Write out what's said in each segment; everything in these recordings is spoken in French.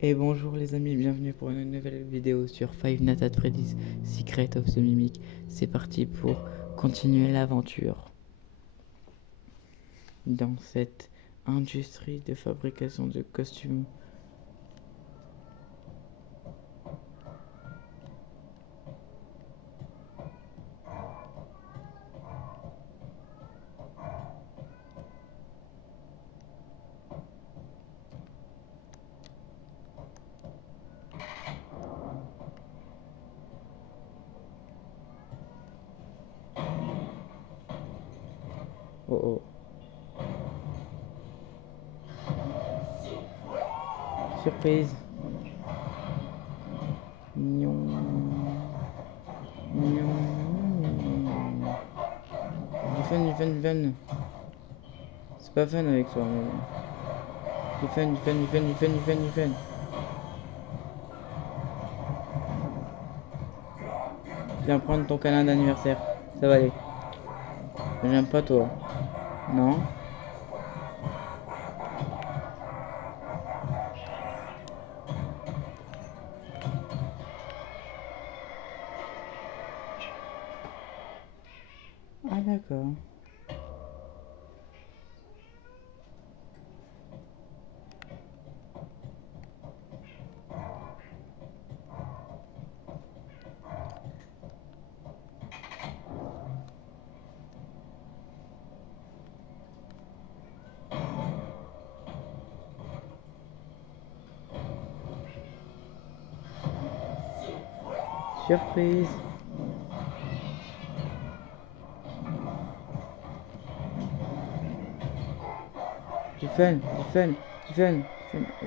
Et bonjour les amis, bienvenue pour une nouvelle vidéo sur Five Nights at Freddy's Secret of the Mimic. C'est parti pour continuer l'aventure dans cette industrie de fabrication de costumes. Oh oh. Surprise. Gnon. Gnon. Du fun. C'est pas fun avec toi, mais bon. Du fun. Viens prendre ton câlin d'anniversaire. Ça va aller. J'aime pas toi. Non? Ah d'accord. Surprise. Du fun.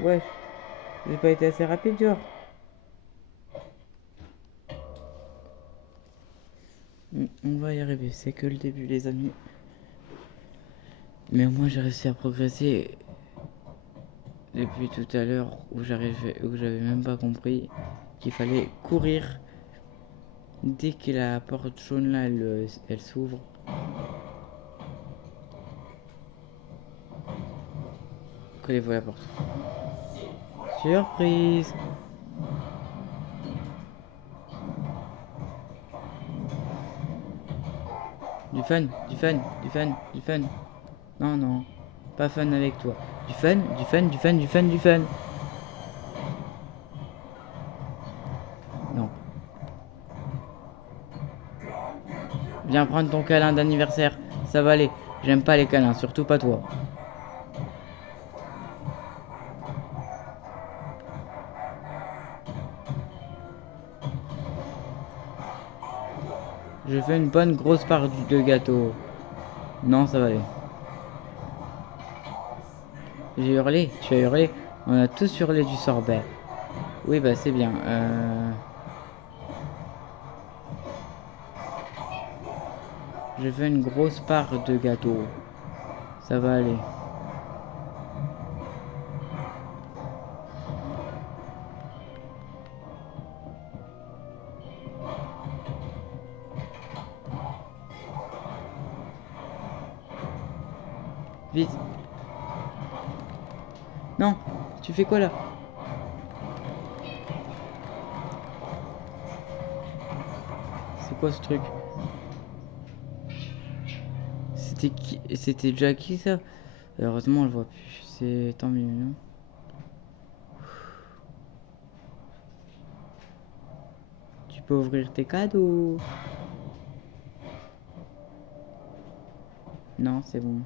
Wesh, j'ai pas été assez rapide, genre. On va y arriver, c'est que le début, les amis. Mais moi, j'ai réussi à progresser depuis tout à l'heure où j'avais même pas compris qu'il fallait courir dès que la porte jaune là, elle s'ouvre. Collez-vous à la porte. Surprise! Du fun. Non, pas fun avec toi. Du fun. Non. Viens prendre ton câlin d'anniversaire. Ça va aller. J'aime pas les câlins, surtout pas toi. Je fais une bonne grosse part de gâteau. Non, ça va aller. J'ai hurlé, tu as hurlé. On a tous hurlé du sorbet. Oui, bah c'est bien. Je fais une grosse part de gâteau. Ça va aller. Vite. Non, tu fais quoi là? C'est quoi ce truc? C'était qui? C'était Jackie ça? Heureusement on le voit plus. C'est tant mieux, non? Tu peux ouvrir tes cadeaux. Non, c'est bon.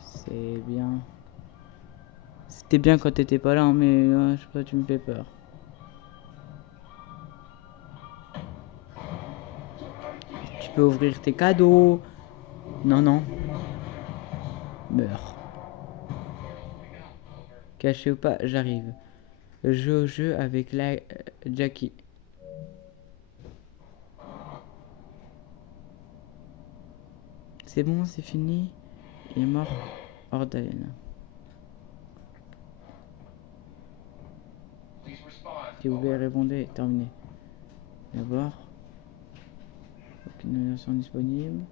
C'est bien. C'était bien quand t'étais pas là, hein, mais là, je sais pas, tu me fais peur. Tu peux ouvrir tes cadeaux. Non. Meurs. Caché ou pas, j'arrive. Jeu avec la Jackie. C'est bon, c'est fini. Il est mort hors d'haleine. Si vous voulez répondre, terminé. D'abord, aucune version disponible.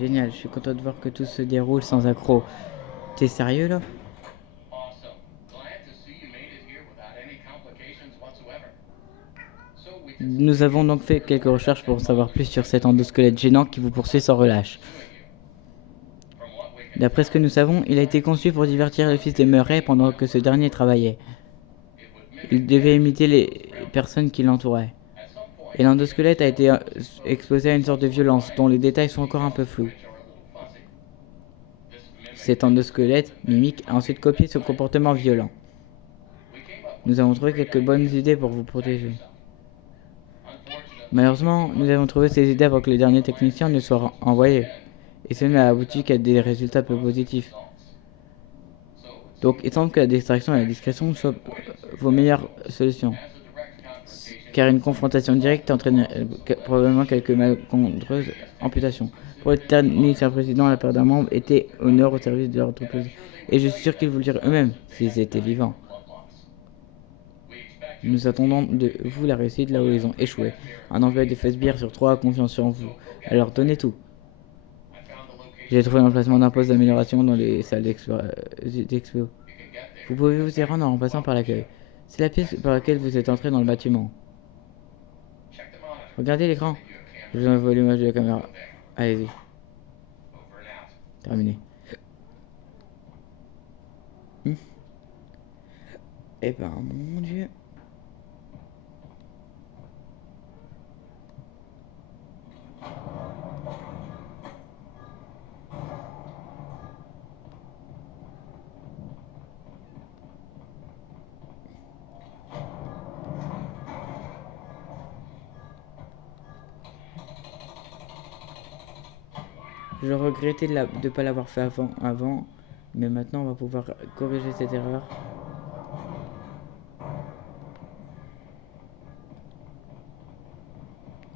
Génial, je suis content de voir que tout se déroule sans accroc. T'es sérieux là? Awesome. Glad to see you made it here without any complications whatsoever. So we did some Nous avons digging donc to fait learn quelques more about recherches pour en that savoir plus bothersome sur cet endosceleton endosquelette gênant qui vous poursuit sans relâche. pursuing you. From what we can D'après ce que tell, nous savons, il a été conçu pour divertir le fils de Murray pendant que ce dernier travaillait. it would mimic Il the devait actions imiter of les those around it. personnes qui l'entouraient. At some point, Et the l'endosquelette a été endoskeleton was exposé à une to sorte de some sort of violence dont les violence, détails the sont encore un peu details of flous. which are a little fuzzy. This mimic Cet endoskeleton endosquelette then mimique a ensuite copied copié that ce plan comportement behavior. violent. We came up with Nous avons some trouvé great quelques bonnes ideas idées to pour vous protect protéger. yourself. Unfortunately, we Malheureusement, came nous up avons trouvé with ces something idées avant que les derniers the plant techniciens ne soient technicians would envoyés. send in, Et cela n'a abouti qu'à des résultats peu positifs. So it Donc, seems il that semble que la distraction et la discrétion soient vos meilleures solutions. as a direct confrontation Car will une confrontation directe entraîne probablement quelques malencontreuses amputations. Pour le technicien président, la perte d'un membre était honneur au service de leur entreprise. Et je suis sûr qu'ils vous le diraient eux-mêmes, s'ils étaient vivants. Nous attendons de vous la réussite là où ils ont échoué. Un employé de Fesbir sur 3 a confiance en vous. Alors donnez tout. J'ai trouvé l'emplacement d'un poste d'amélioration dans les salles d'expo. Vous pouvez vous y rendre en passant par l'accueil. C'est la pièce par laquelle vous êtes entré dans le bâtiment. Regardez l'écran. Je vous envoie l'image de la caméra. Allez-y. Terminé. Eh ben, mon Dieu. Je regrettais de ne pas l'avoir fait avant, mais maintenant on va pouvoir corriger cette erreur.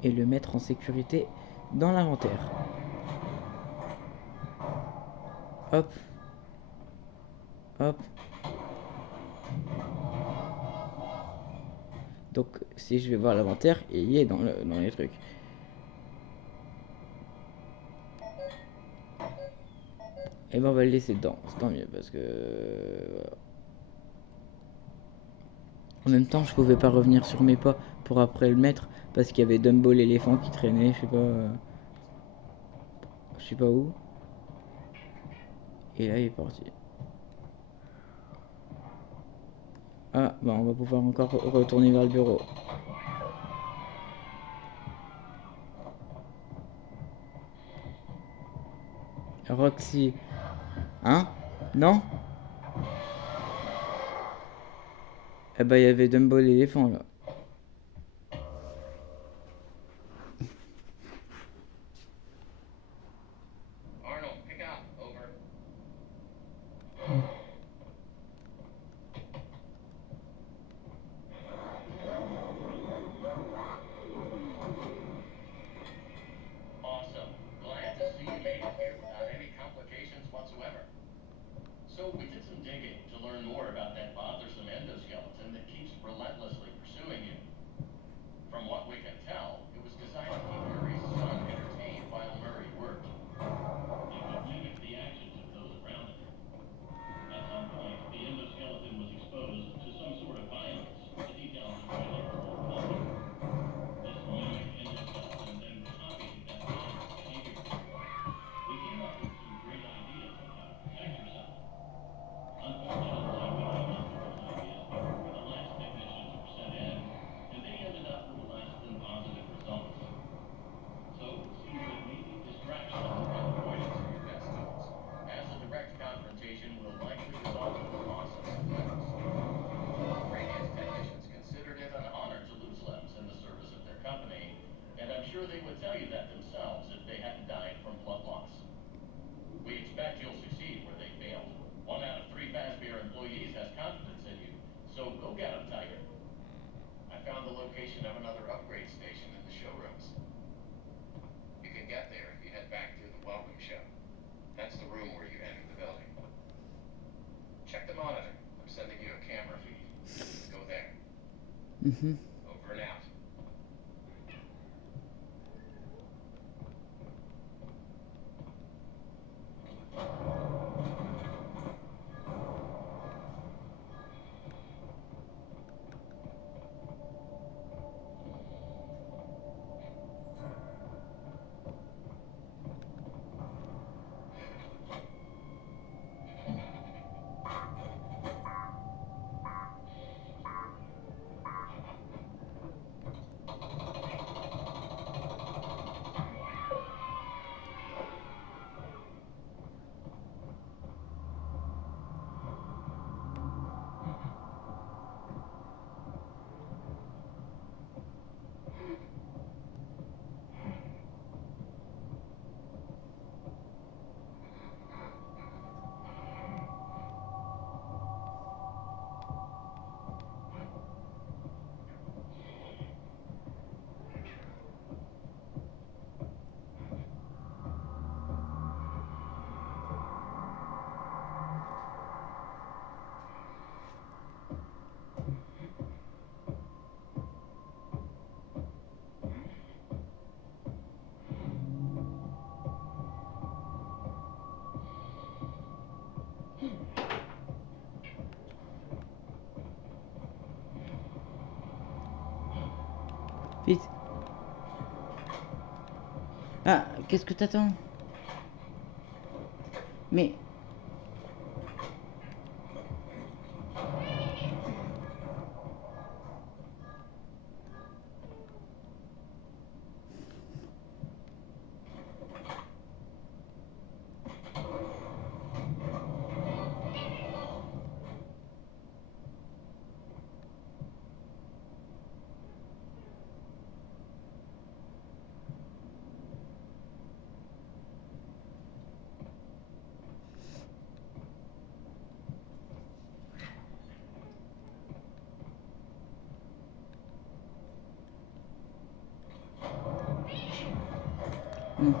Et le mettre en sécurité dans l'inventaire. Hop. Hop. Donc si je vais voir l'inventaire, il y est dans les trucs. Et ben on va le laisser dedans, c'est tant mieux parce que... En même temps, je pouvais pas revenir sur mes pas pour après le mettre parce qu'il y avait Dumbo l'éléphant qui traînait, je sais pas où. Et là, il est parti. Ah, bah on va pouvoir encore retourner vers le bureau. Roxy. Hein? Non? Eh bah, il y avait Dumbo l'éléphant là. Arnold, pick up. Over. Awesome. Glad to see you made it here without any complications whatsoever. So we did some digging to learn more about that bothersome endoskeleton that keeps relentlessly pursuing you. From what we can tell, it was designed to keep Murray's son entertained while Murray worked. It would mimic the actions of those around it. At some point, the endoskeleton was exposed to some sort of violence, the details of which are a little fuzzy. This mimic endoskeleton then copied that violent behavior. We came up with some great ideas on how to protect yourself. Unfortunately, we came up with those ideas before the last technicians were sent in, and they ended up with less than positive results. So it seems that maybe distraction and avoidance are your best tools, as a direct confrontation will likely result in the loss of some limbs. Previous technicians considered it an honor to lose limbs in the service of their company, and I'm sure they would tell you that themselves if they hadn't died from blood loss. We expect you'll succeed where they failed. 1 out of 3 Fazbear employees has confidence in you, so go get them, Tiger. I found the location of another upgrade station in the showrooms. You can get there if you head back through the welcome show. That's the room where you entered the building. Check the monitor. I'm sending you a camera feed. Go there. Over and out. Ah, qu'est-ce que t'attends? Mais... hmm.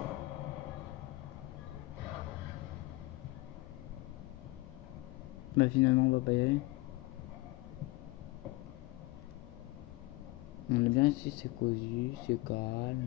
Bah finalement on va pas y aller. On est bien ici, c'est cosy, c'est calme.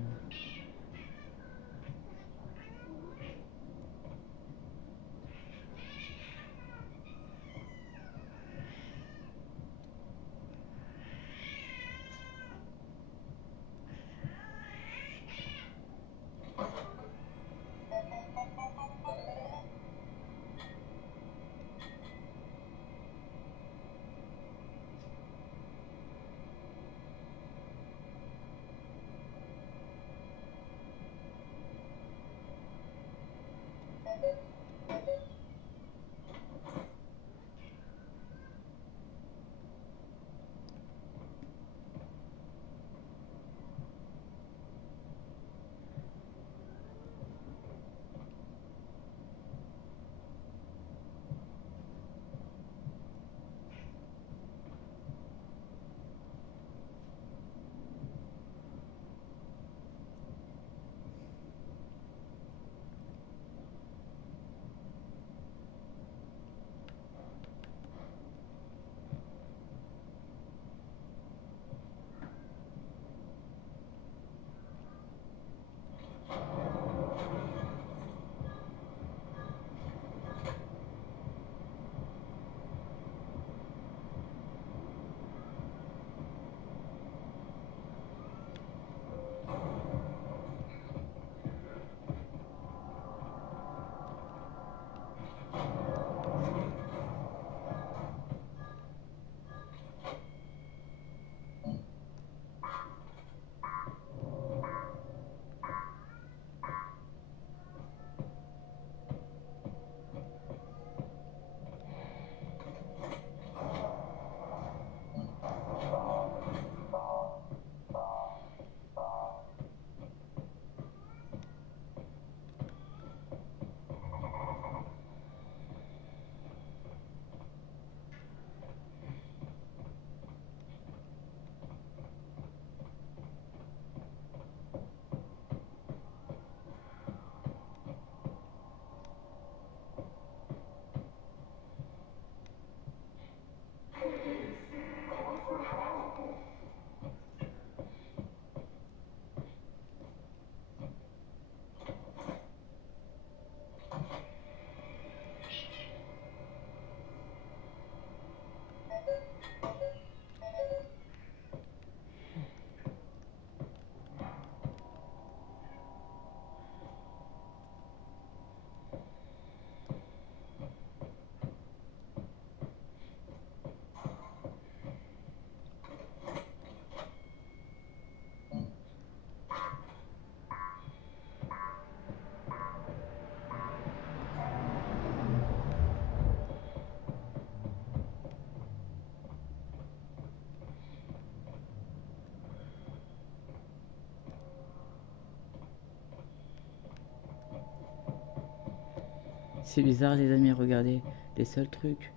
C'est bizarre les amis, regardez, les seuls trucs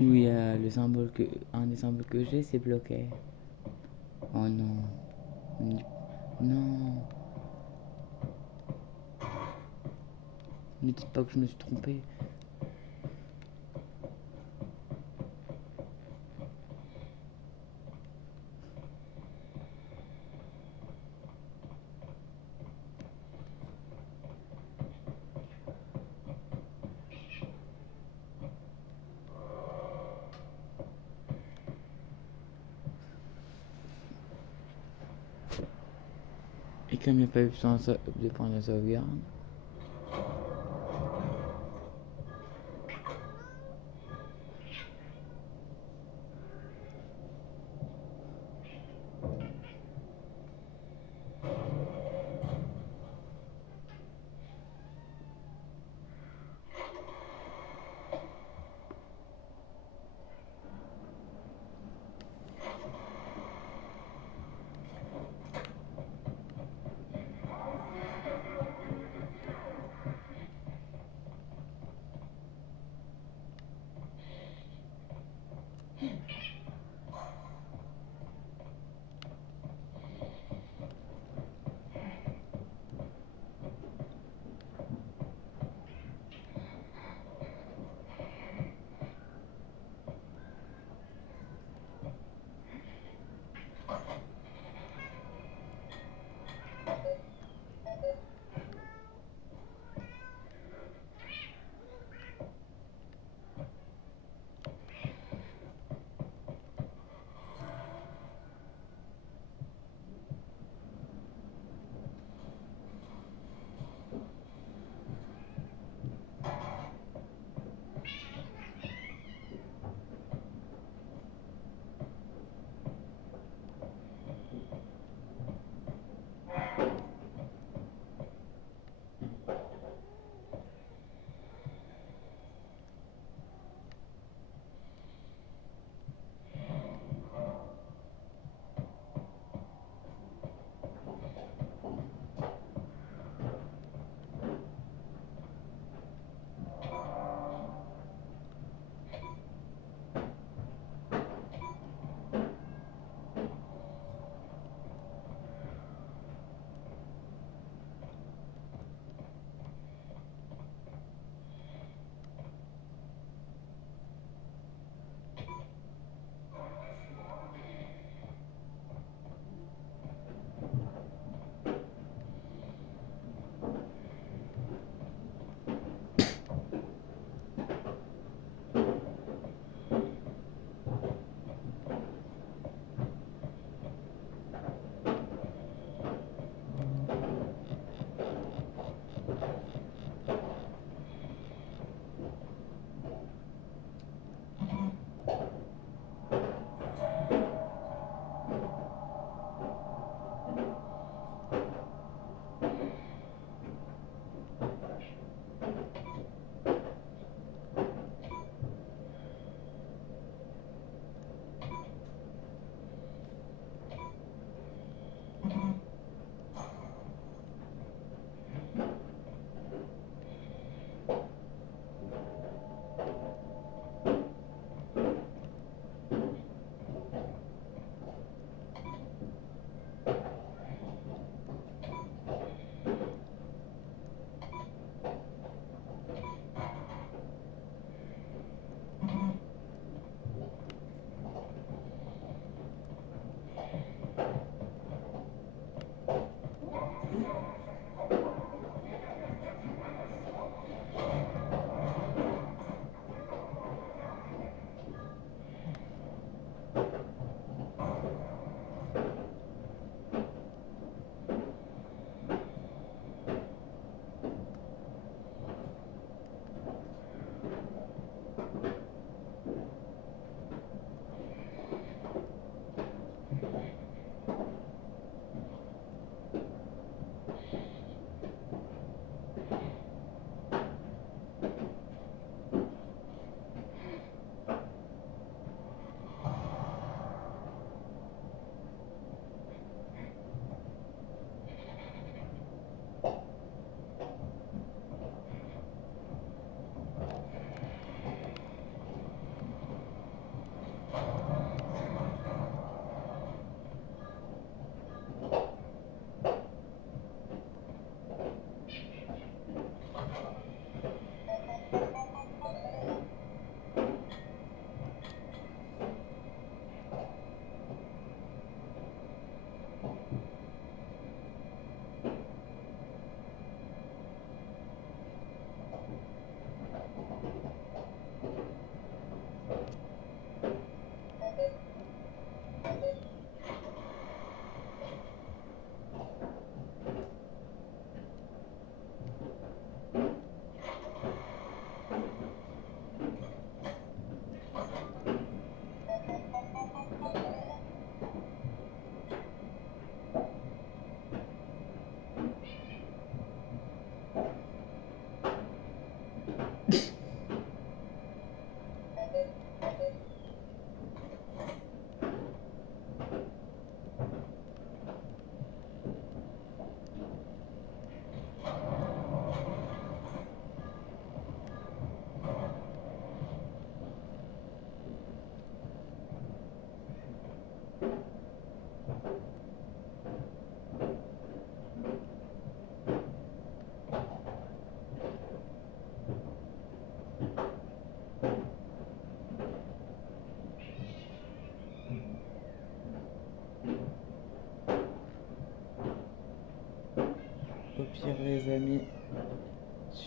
où il y a le symbole que... un des symboles que j'ai, c'est bloqué. Oh non. Non. Ne dites pas que je me suis trompé. comme il n'y a pas eu besoin de prendre la sauvegarde.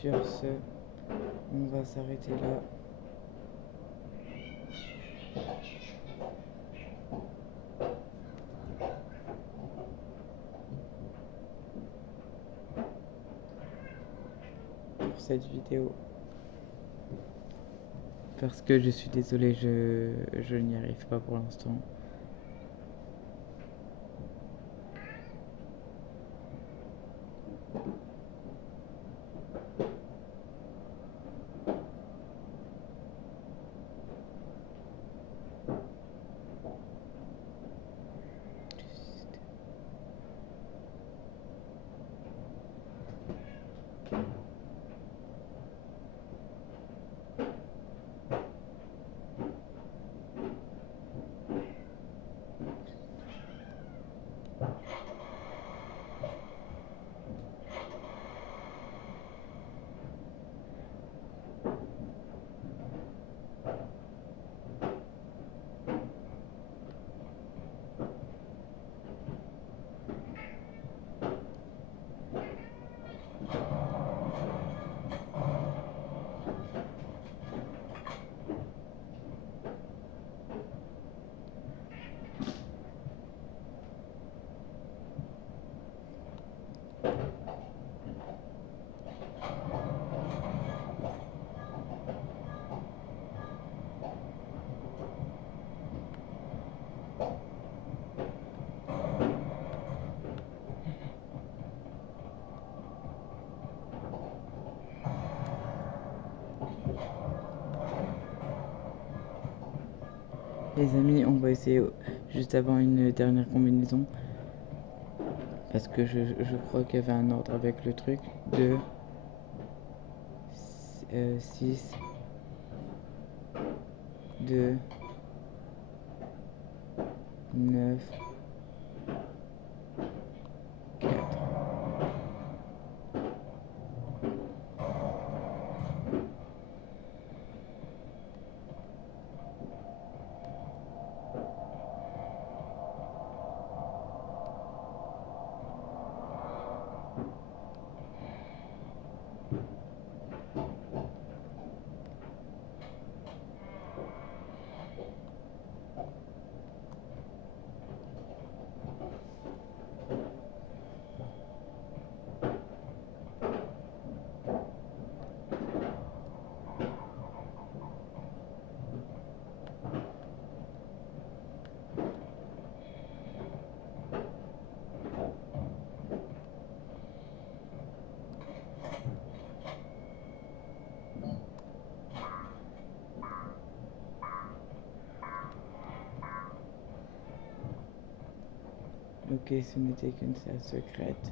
sur ce, on va s'arrêter là. Pour cette vidéo. Parce que je suis désolée, je n'y arrive pas pour l'instant. Les amis, on va essayer juste avant une dernière combinaison. Parce que je crois qu'il y avait un ordre avec le truc. 2, 6, 2, 9, 4. Ok, ce n'était qu'une salle secrète.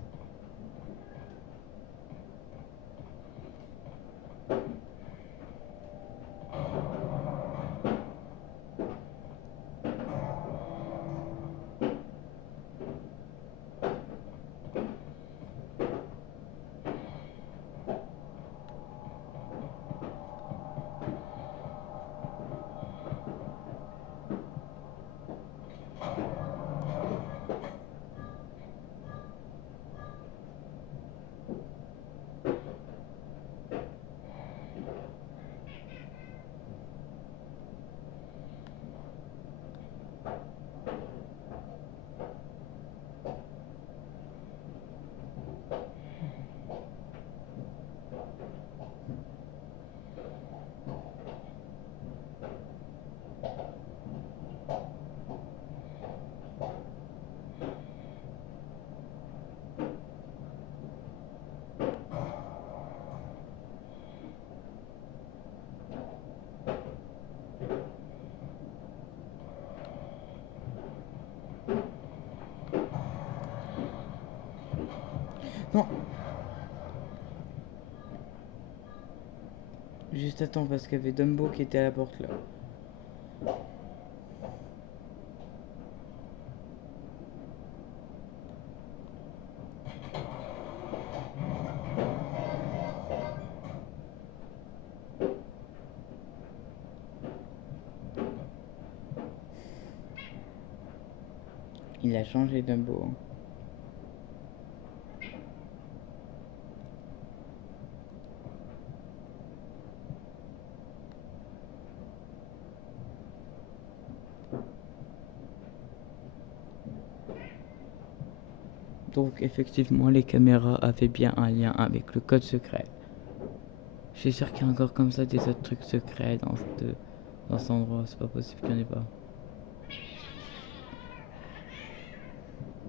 Non. Juste attends, parce qu'il y avait Dumbo qui était à la porte là. Il a changé Dumbo. Hein. Donc effectivement, les caméras avaient bien un lien avec le code secret. Je suis sûr qu'il y a encore comme ça des autres trucs secrets dans cet endroit. C'est pas possible qu'il n'y en ait pas.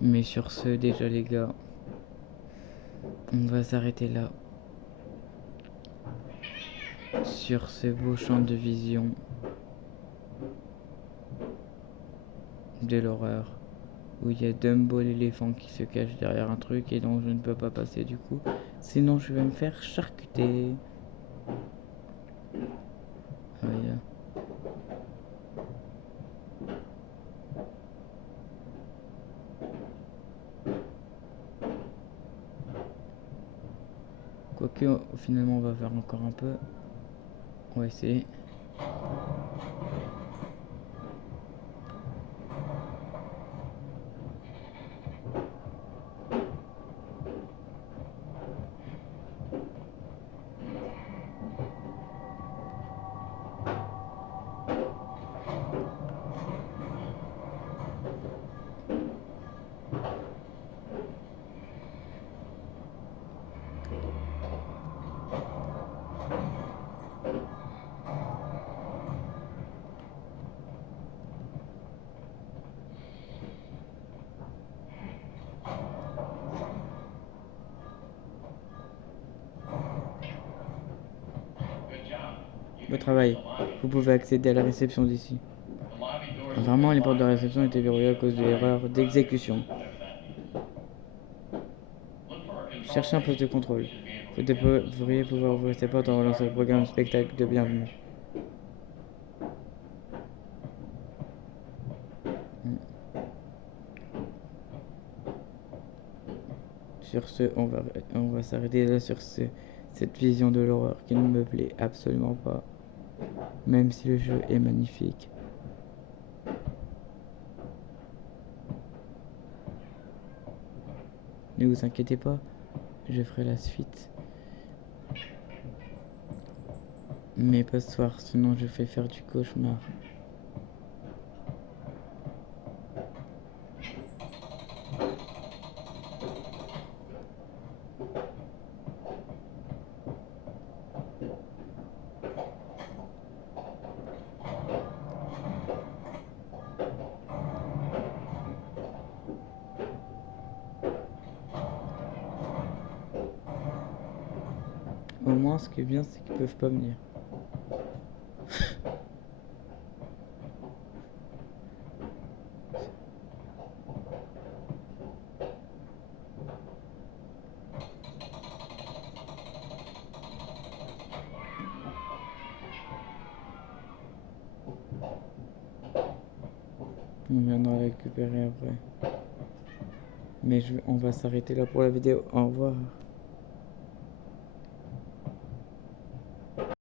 Mais sur ce, déjà les gars, on va s'arrêter là. Sur ce beau champ de vision de l'horreur, où il y a Dumbo l'éléphant qui se cache derrière un truc et dont je ne peux pas passer du coup. Sinon je vais me faire charcuter. Voilà. Quoique finalement on va faire encore un peu. On va essayer. Bon travail. Vous pouvez accéder à la réception d'ici. Apparemment, les portes de réception étaient verrouillées à cause de l'erreur d'exécution. Cherchez un poste de contrôle. Vous devriez pouvoir ouvrir ces portes en relançant le programme spectacle de bienvenue. Sur ce, on va s'arrêter là sur cette vision de l'horreur qui ne me plaît absolument pas. Même si le jeu est magnifique. Ne vous inquiétez pas, je ferai la suite. Mais pas ce soir, sinon je fais faire du cauchemar. Au moins, ce qui est bien, c'est qu'ils peuvent pas venir. On viendra récupérer après. Mais on va s'arrêter là pour la vidéo. Au revoir.